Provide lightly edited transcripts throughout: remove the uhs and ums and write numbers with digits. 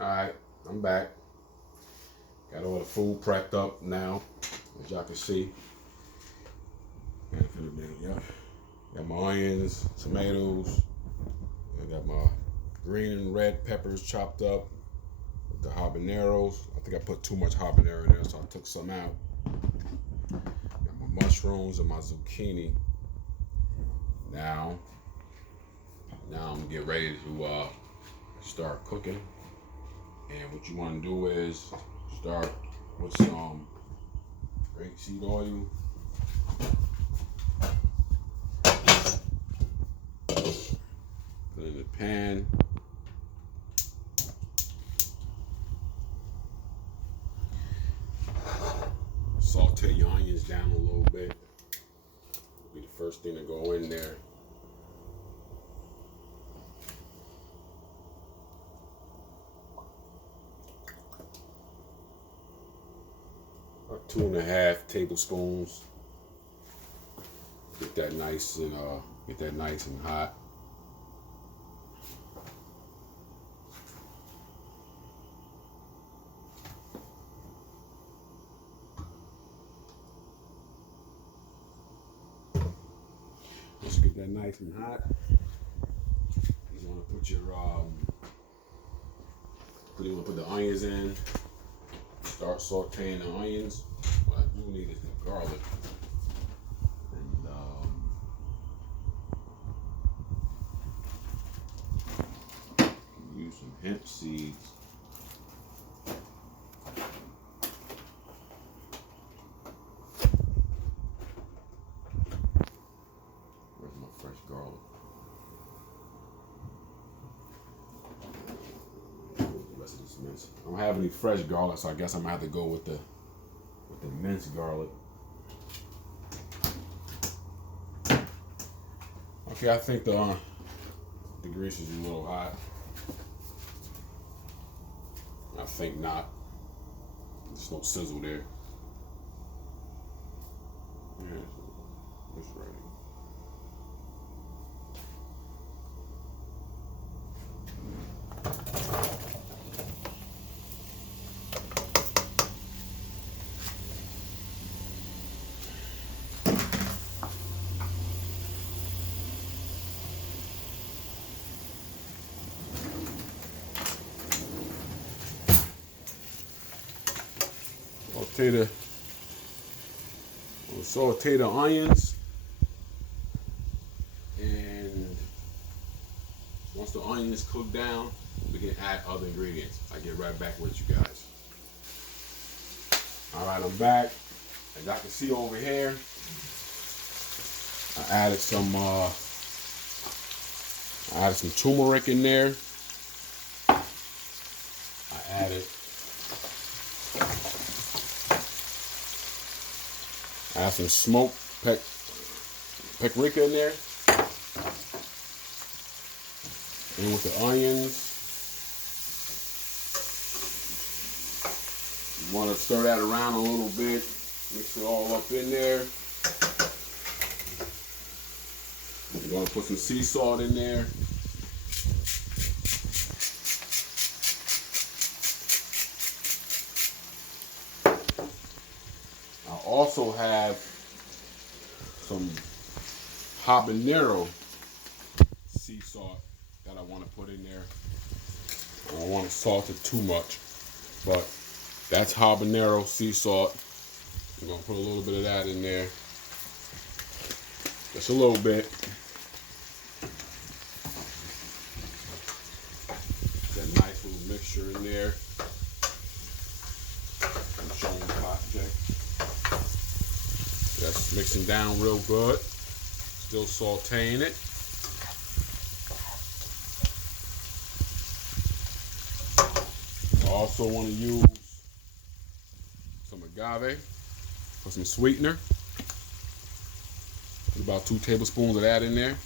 Alright, I'm back. Got all the food prepped up now, as y'all can see. Yep. Got my onions, tomatoes. I got my green and red peppers chopped up. With the habaneros. I think I put too much habanero in there, so I took some out. Got my mushrooms and my zucchini. Now I'm gonna get ready to start cooking. And what you want to do is start with some grapeseed oil. Put it in the pan. Saute your onions down a little bit. Be the first thing to go in there. About 2.5 tablespoons. Get that nice and hot. Once you get that nice and hot, you want to put put the onions in. Start sauteing the onions. What I do need is the garlic. And use some hemp seeds. Where's my fresh garlic? The rest of this mince. I don't have any fresh garlic, so I guess I'm gonna have to go with the minced garlic. Okay, I think the grease is a little hot. I think not. There's no sizzle there. Yeah, it's ready. Saute the onions, and once the onions cook down, we can add other ingredients. I'll get right back with you guys. All right, I'm back. As y'all can see over here, I added some turmeric in there. I added some smoked paprika in there. And with the onions, you want to stir that around a little bit. Mix it all up in there. You're going to put some sea salt in there. Also have some habanero sea salt that I want to put in there. I don't want to salt it too much, but that's habanero sea salt. I'm going to put a little bit of that in there. Just a little bit. That nice little mixture in there. I'm showing the pot check. That's mixing down real good. Still sauteing it. I also want to use some agave for some sweetener. Put about 2 tablespoons of that in there.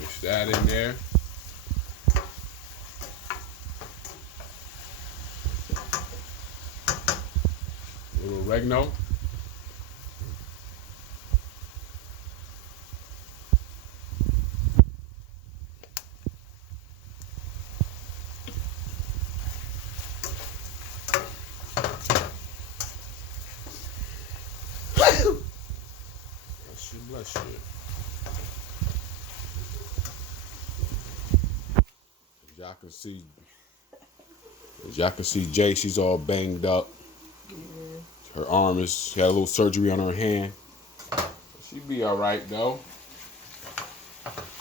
Mix that in there. A little oregano. that shit. As y'all can see, Jay, she's all banged up. Her arm she had a little surgery on her hand. She be all right though.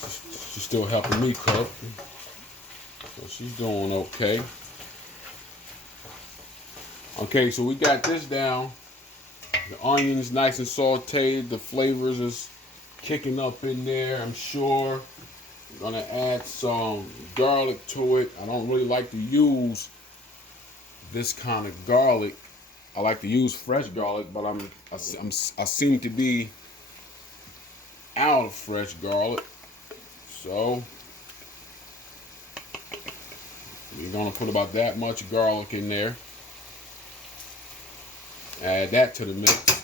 She's still helping me cook. So she's doing okay. Okay, so we got this down. The onions nice and sauteed. The flavors is kicking up in there, I'm sure. I'm gonna add some garlic to it. I don't really like to use this kind of garlic. I like to use fresh garlic, but I seem to be out of fresh garlic. So we're gonna put about that much garlic in there. Add that to the mix.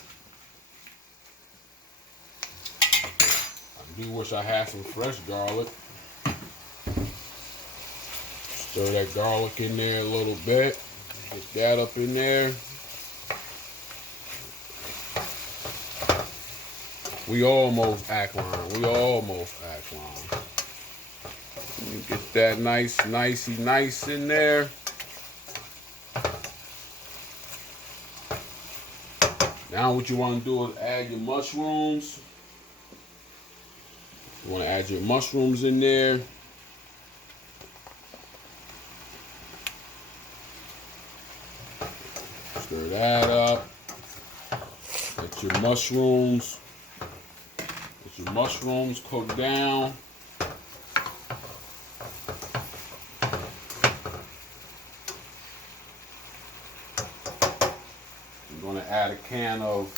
I do wish I had some fresh garlic. Stir that garlic in there a little bit. Get that up in there. We almost act line. We almost act line. Get that nice in there. Now what you want to do is add your mushrooms. You want to add your mushrooms in there. Stir that up. Let your mushrooms cook down. I'm going to add a can of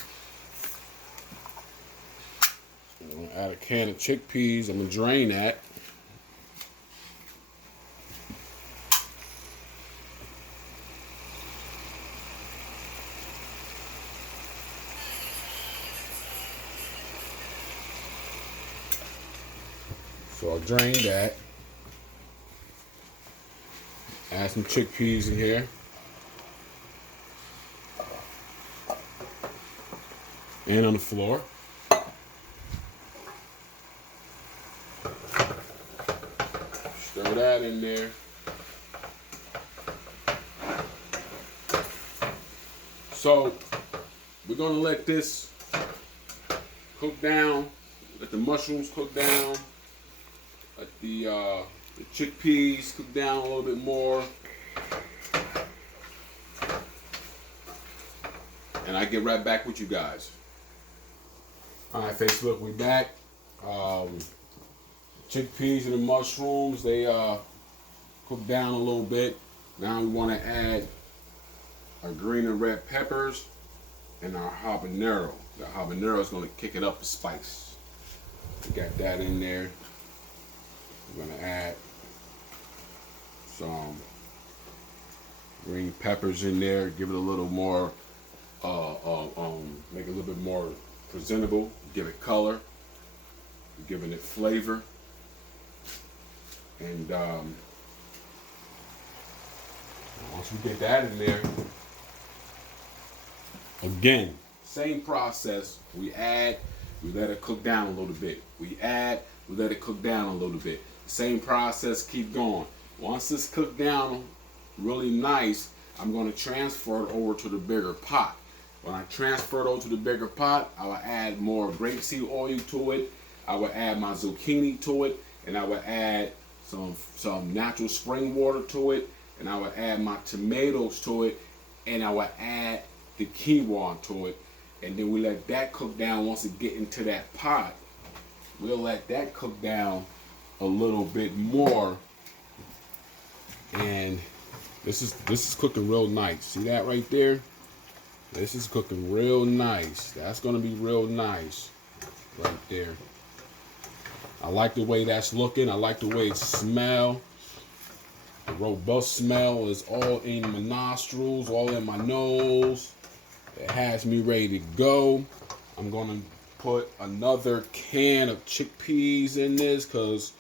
chickpeas. I'm going to drain that. So I'll drain that. Add some chickpeas in here. And on the floor. Stir that in there. So we're gonna let this cook down. Let the mushrooms cook down. Let the chickpeas cook down a little bit more. And I get right back with you guys. Alright, Facebook, we back. Chickpeas and the mushrooms, they cook down a little bit. Now we want to add our green and red peppers and our habanero. The habanero is going to kick it up with spice. We got that in there. We're going to add some green peppers in there, give it a little more, make it a little bit more presentable, give it color, giving it flavor. And once we get that in there, again, same process. We let it cook down a little bit. We let it cook down a little bit. Same process, keep going. Once it's cooked down really nice, I'm going to transfer it over to the bigger pot. When I transfer it over to the bigger pot, I will add more grapeseed oil to it. I will add my zucchini to it, and I will add some natural spring water to it, and I will add my tomatoes to it, and I will add the quinoa to it, and then we let that cook down. Once it get into that pot, we'll let that cook down a little bit more, and this is cooking real nice. See that right there? This is cooking real nice. That's gonna be real nice right there. I like the way that's looking. I like the way it smells. The robust smell is all in my nostrils, all in my nose. It has me ready to go. I'm gonna put another can of chickpeas in this because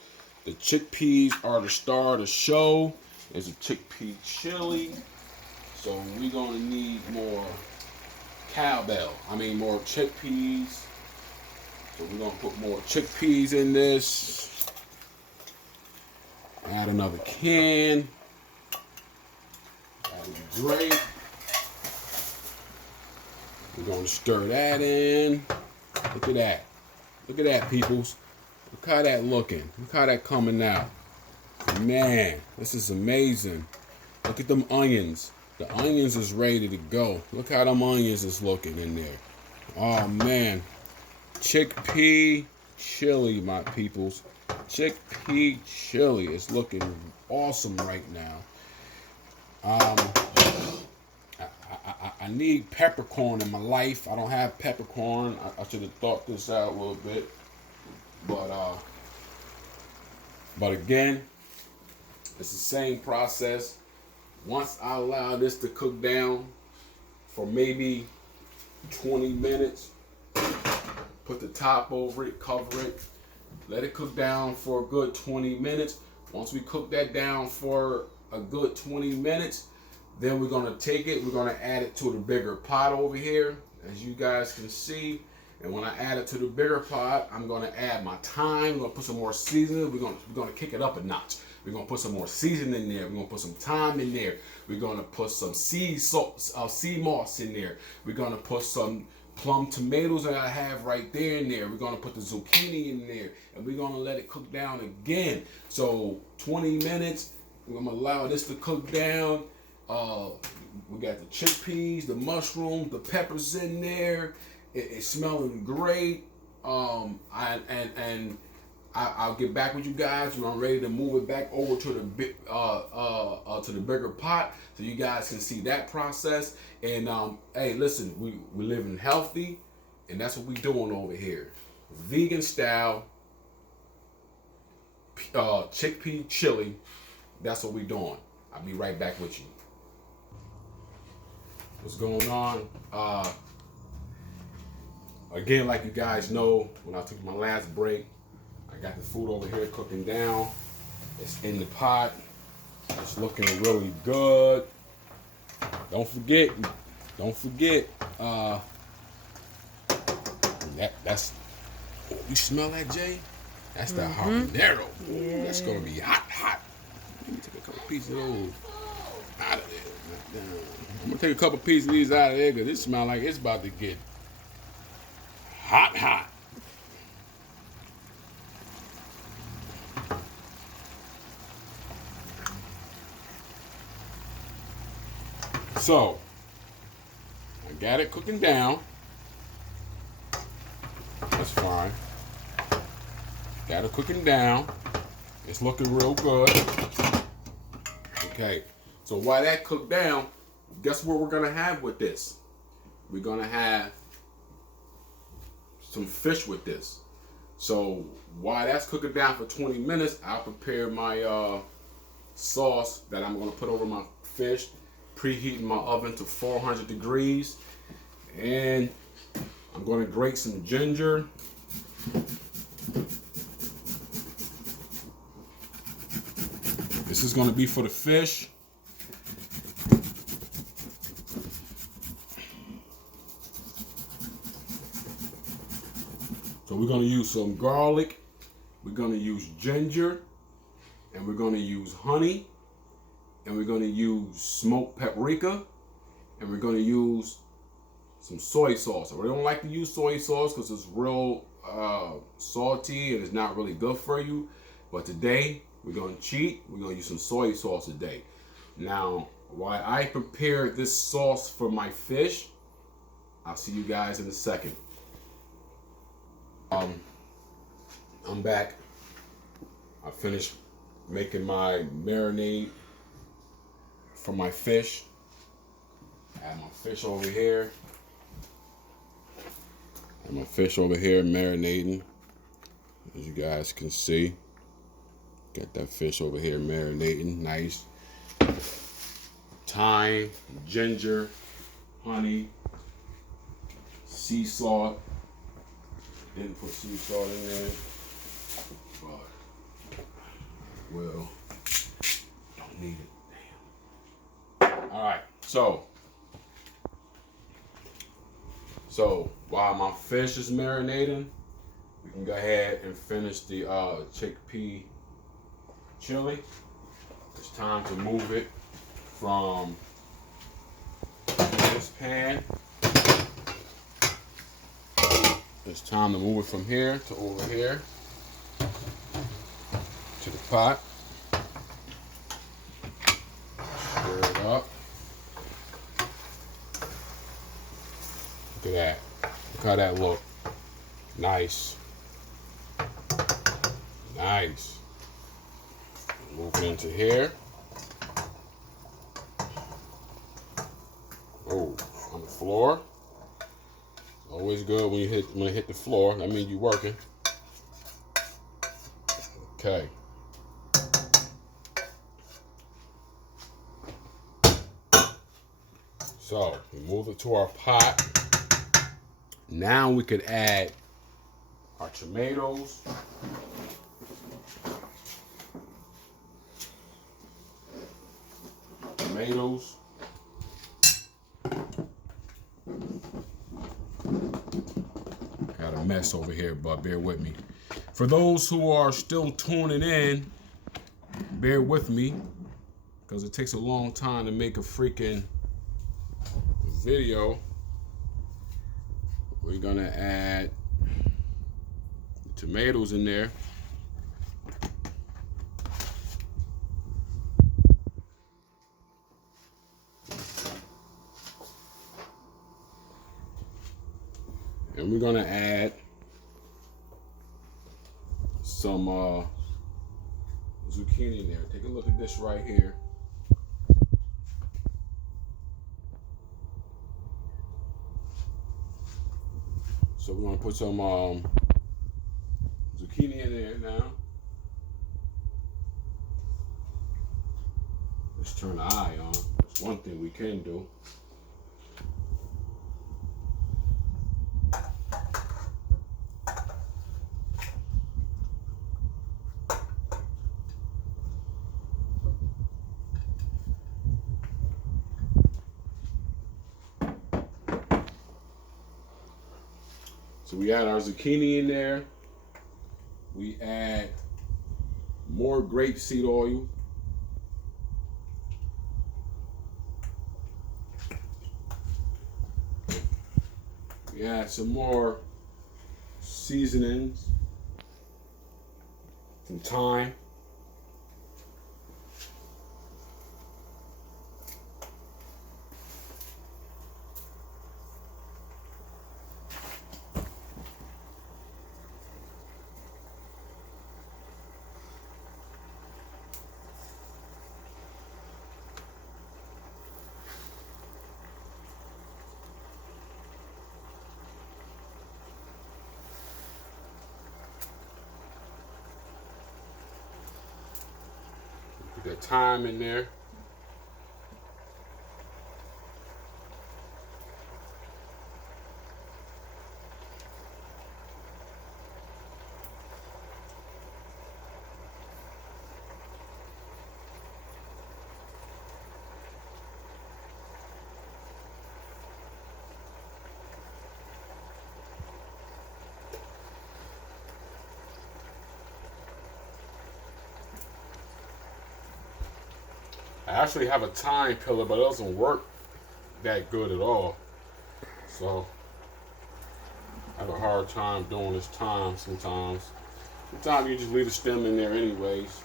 the chickpeas are the star of the show. There's a chickpea chili. So we're gonna need more more chickpeas. So we're gonna put more chickpeas in this. Add another can. That would be great. We're gonna stir that in. Look at that. Look at that, peoples. Look how that looking. Look how that coming out. Man, this is amazing. Look at them onions. The onions is ready to go. Look how them onions is looking in there. Oh man. Chickpea chili, my peoples. Chickpea chili is looking awesome right now. I need peppercorn in my life. I don't have peppercorn. I should have thought this out a little bit. But again, it's the same process. Once I allow this to cook down for maybe 20 minutes, put the top over it, cover it, let it cook down for a good 20 minutes. Once we cook that down for a good 20 minutes, then we're gonna take it, we're gonna add it to the bigger pot over here, as you guys can see. And when I add it to the bigger pot, I'm gonna add my thyme. We're gonna put some more seasoning. We're gonna kick it up a notch. We're gonna put some more seasoning in there. We're gonna put some thyme in there. We're gonna put some sea moss in there. We're gonna put some plum tomatoes that I have right there in there. We're gonna put the zucchini in there, and we're gonna let it cook down again. So 20 minutes. We're gonna allow this to cook down. We got the chickpeas, the mushrooms, the peppers in there. It's smelling great. I'll get back with you guys when I'm ready to move it back over to the bigger pot, so you guys can see that process. And hey, listen, we living healthy, and that's what we doing over here. Vegan style chickpea chili. That's what we doing. I'll be right back with you. What's going on? Again, like you guys know, when I took my last break, I got the food over here cooking down. It's in the pot. It's looking really good. Don't forget. That's. Oh, you smell that, Jay? That's the habanero. Ooh, that's gonna be hot. Let me take a couple pieces of those out of there. I'm gonna take a couple pieces of these out of there because it smells like it's about to get hot. So, I got it cooking down. That's fine. Got it cooking down. It's looking real good. Okay, so while that cooked down, guess what we're gonna have with this? We're gonna have some fish with this. So while that's cooking down for 20 minutes, I'll prepare my sauce that I'm gonna put over my fish, preheating my oven to 400 degrees. And I'm gonna grate some ginger. This is gonna be for the fish. So we're gonna use some garlic, we're gonna use ginger, and we're gonna use honey, and we're gonna use smoked paprika, and we're gonna use some soy sauce. I don't like to use soy sauce because it's real salty and it's not really good for you. But today, we're gonna cheat. We're gonna use some soy sauce today. Now, while I prepare this sauce for my fish, I'll see you guys in a second. I'm back. I finished making my marinade for my fish. I have my fish over here. Marinating, as you guys can see. Got that fish over here marinating, nice. Thyme, ginger, honey, sea salt. Didn't put sea salt in there, but well, don't need it. Damn. All right, so while my fish is marinating, we can go ahead and finish the chickpea chili. It's time to move it from this pan. It's time to move it from here to over here to the pot. Stir it up. Look at that. Look how that look. Nice. Nice. Move it into here. Oh, on the floor. Always good when it hit the floor. That means you're working. Okay. So we move it to our pot. Now we could add our tomatoes. Got a mess over here, but bear with me. For those who are still tuning in, bear with me, because it takes a long time to make a freaking video. We're gonna add the tomatoes in there. And we're gonna add some zucchini in there. Take a look at this right here. So we're gonna put some zucchini in there now. Let's turn the eye on. That's one thing we can do. So we add our zucchini in there. We add more grapeseed oil. We add some more seasonings, some thyme. Put that thyme in there. I actually have a thyme pillar, but it doesn't work that good at all. So I have a hard time doing this thyme sometimes. Sometimes you just leave the stem in there anyways.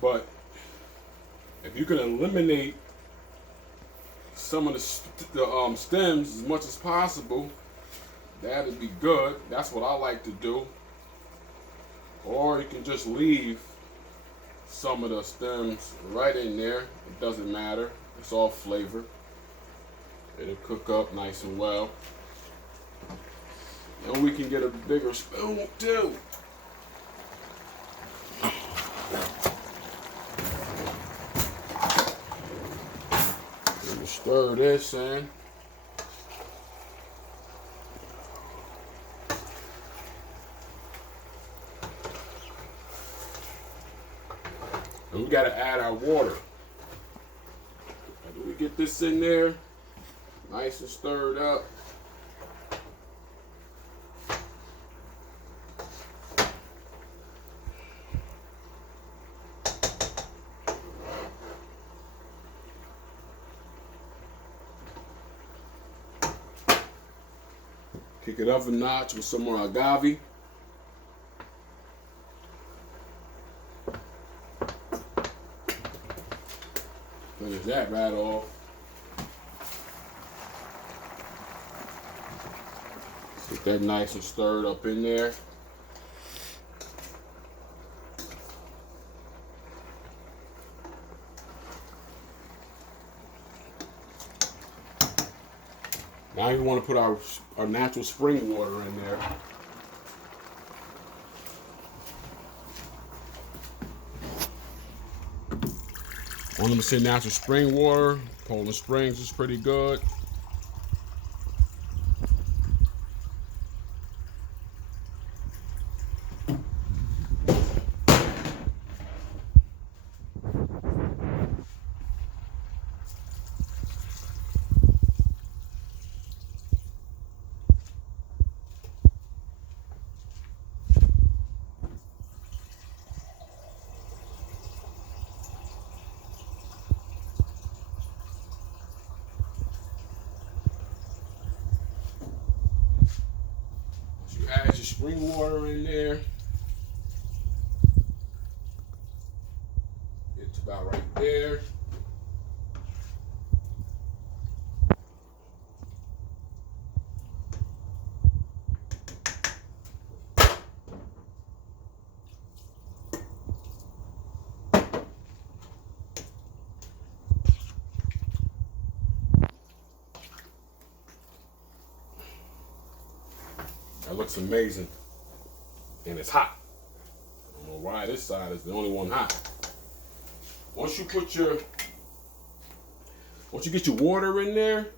But if you can eliminate some of the stems as much as possible, that'd be good. That's what I like to do. Or you can just leave some of the stems right in there. It doesn't matter. It's all flavor. It'll cook up nice and well. And we can get a bigger spoon too. Stir this in. And we gotta add our water. After we get this in there, nice and stirred up. Kick it up a notch with some more agave. Finish that right off. Get that nice and stirred up in there. Now you want to put our natural spring water in there. Want them to say natural spring water. Poland Springs is pretty good. Add your spring water in there. It's about right there. That looks amazing. And it's hot. I don't know why this side is the only one hot. Once you get your water in there,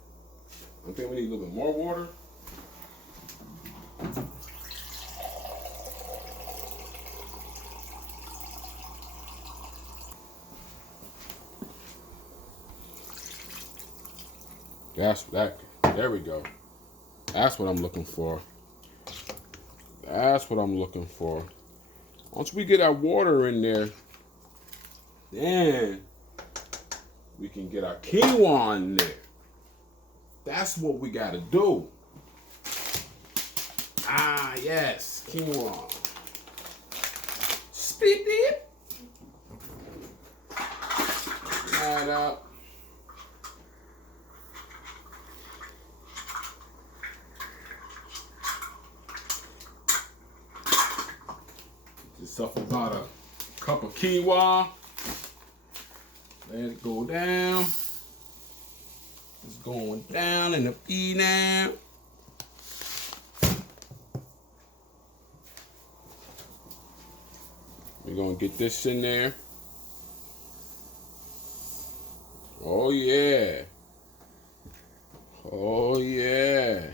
I think we need a little bit more water. There we go. That's what I'm looking for. That's what I'm looking for. Once we get our water in there, then we can get our quinoa in there. That's what we gotta do. Ah, yes, quinoa. Spit it. Add up. Yourself about a cup of quinoa. Let it go down. It's going down in the pea now. We're gonna get this in there. Oh yeah. Oh yeah.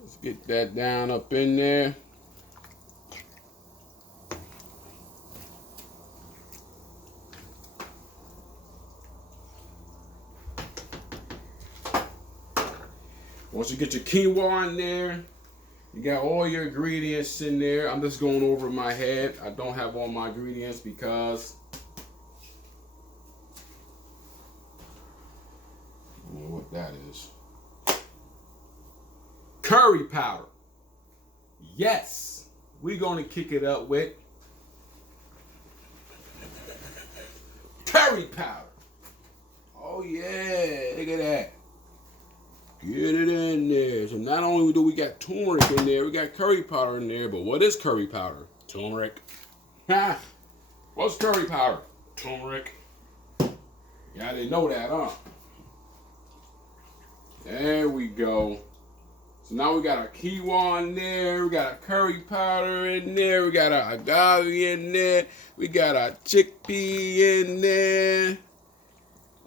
Let's get that down up in there. Once you get your quinoa in there, you got all your ingredients in there. I'm just going over my head. I don't have all my ingredients because I don't know what that is. Curry powder. Yes, we're going to kick it up with curry powder. Oh yeah, look at that. Get it in there. So not only do we got turmeric in there, we got curry powder in there, but what is curry powder? Turmeric. Ha! What's curry powder? Turmeric. Yeah, I didn't know that, huh? There we go. So now we got our quinoa in there, we got our curry powder in there, we got our agave in there, we got our chickpea in there.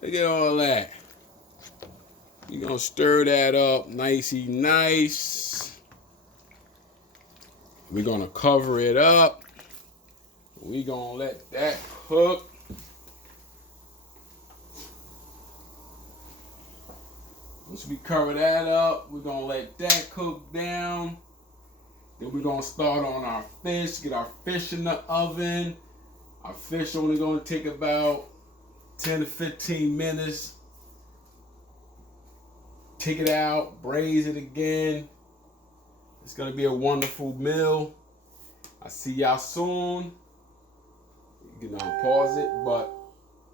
Look at all that. You're gonna stir that up nicey nice. We're gonna cover it up. we gonna let that cook. Once we cover that up, we're gonna let that cook down. Then we're gonna start on our fish, get our fish in the oven. Our fish only gonna take about 10 to 15 minutes. Take it out, braise it again. It's gonna be a wonderful meal. I see y'all soon. You can pause it, but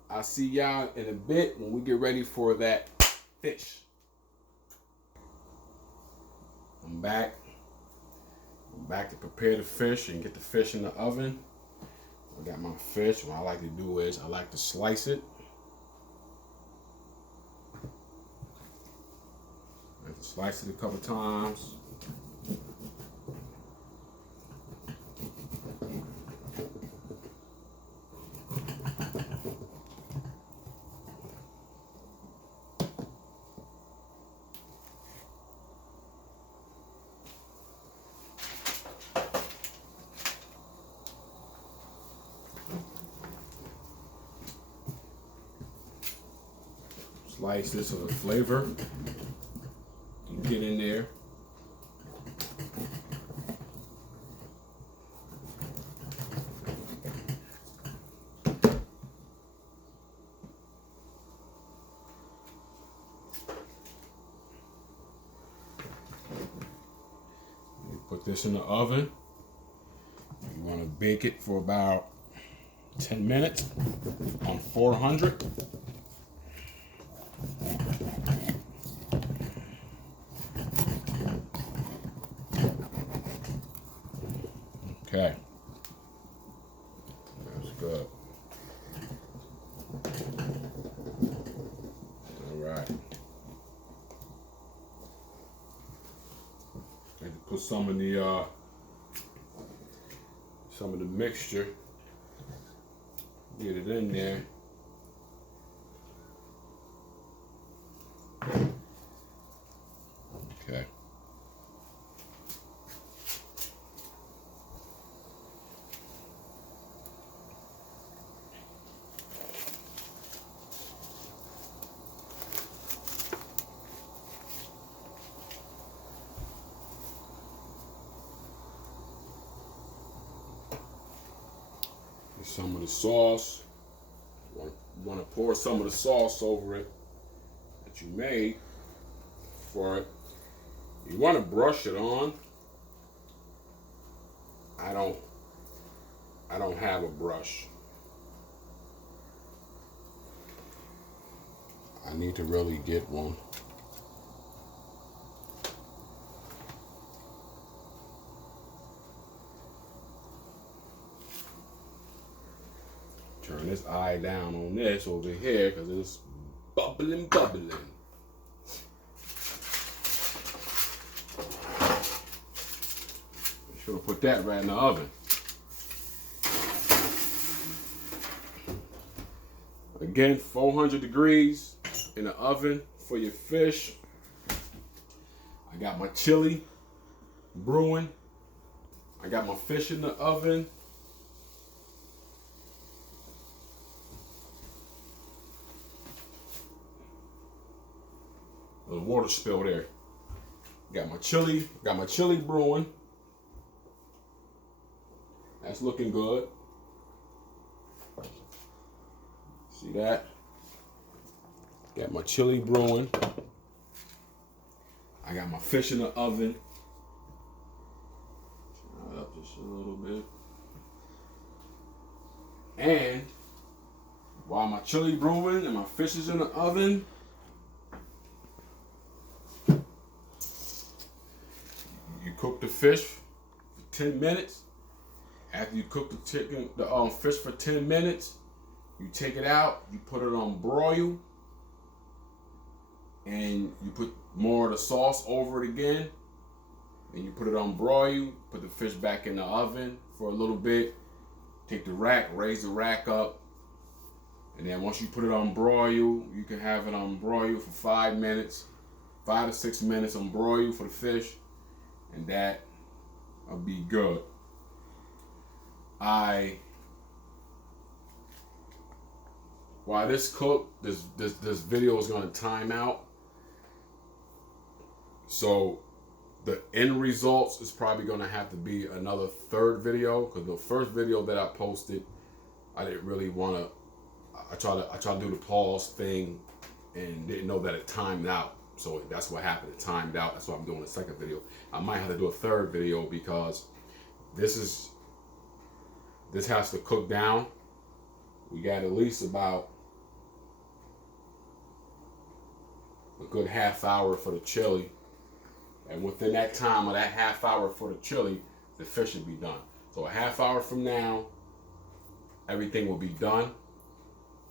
I'll see y'all in a bit when we get ready for that fish. I'm back. I'm back to prepare the fish and get the fish in the oven. I got my fish. What I like to do is I like to slice it. I like to slice it a couple times. Slice this so the flavor can get in there. You put this in the oven. You want to bake it for about 10 minutes on 400. Okay, that's good. All right. I can put some of the mixture. Get it in there. Okay. Some of the sauce. You want to pour some of the sauce over it that you made for it. You want to brush it on. I don't have a brush. I need to really get one. Turn this eye down on this over here because it's bubbling. Should have put that right in the oven. Again, 400 degrees in the oven for your fish. I got my chili brewing. I got my fish in the oven. The water spill there. Got my chili brewing. That's looking good. See that? Got my chili brewing. I got my fish in the oven. Turn it up just a little bit. And while my chili brewing and my fish is in the oven, you cook the fish for 10 minutes. After you cook the fish for 10 minutes, you take it out, you put it on broil, and you put more of the sauce over it again. Then you put it on broil, put the fish back in the oven for a little bit, take the rack, raise the rack up, and then once you put it on broil, you can have it on broil for 5 minutes, 5 to 6 minutes on broil for the fish, and that will be good. I while this cook, this video is gonna time out. So the end results is probably gonna have to be another third video, because the first video that I posted, I didn't really want to. I tried to do the pause thing and didn't know that it timed out. So that's what happened. It timed out. That's why I'm doing the second video. I might have to do a third video because this has to cook down. We got at least about a good half hour for the chili. And within that time of that half hour for the chili, the fish should be done. So a half hour from now, everything will be done,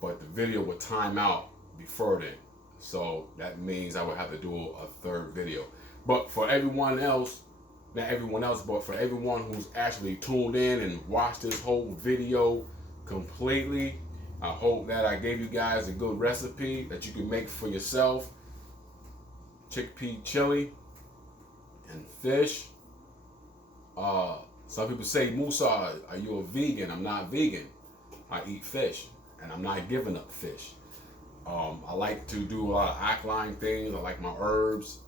but the video will time out before then. So that means I would have to do a third video. But for everyone else, not everyone else, but for everyone who's actually tuned in and watched this whole video completely, I hope that I gave you guys a good recipe that you can make for yourself. Chickpea chili and fish. Some people say, Musa, are you a vegan? I'm not vegan. I eat fish, and I'm not giving up fish. I like to do a lot of alkaline things. I like my herbs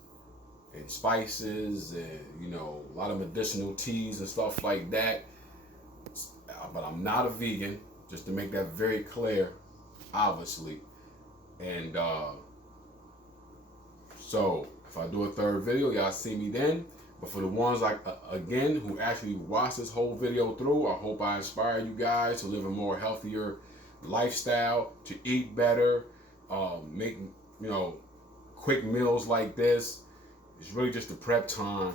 and spices, and a lot of medicinal teas and stuff like that. But I'm not a vegan, just to make that very clear, obviously. And so if I do a third video, y'all see me then. But for the ones again who actually watched this whole video through, I hope I inspire you guys to live a more healthier lifestyle, to eat better, make quick meals like this. It's really just the prep time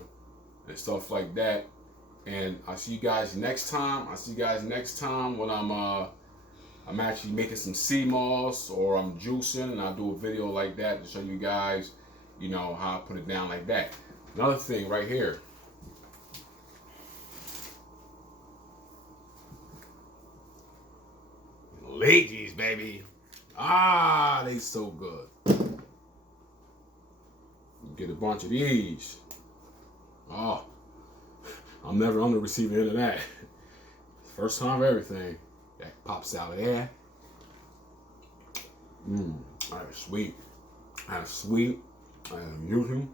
and stuff like that. And I'll see you guys next time. When I'm actually making some sea moss, or I'm juicing, and I'll do a video like that to show you guys, how I put it down like that. Another thing right here. Ladies, baby. They so good. You get a bunch of these. I'm never on the receiving end of that. First time of everything. That pops out of there. That's sweet. That's sweet. I'm using.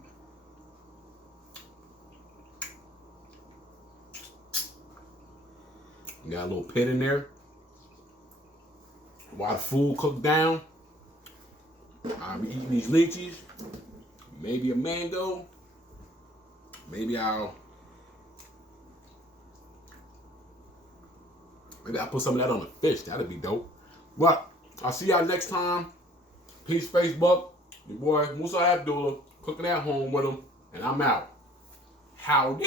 Got a little pit in there. While the food cooked down, I'm eating these lychees. Maybe a mango. Maybe I'll put some of that on the fish. That'd be dope. But I'll see y'all next time. Peace, Facebook. Your boy Musa Abdullah, cooking at home with him, and I'm out. Howdy.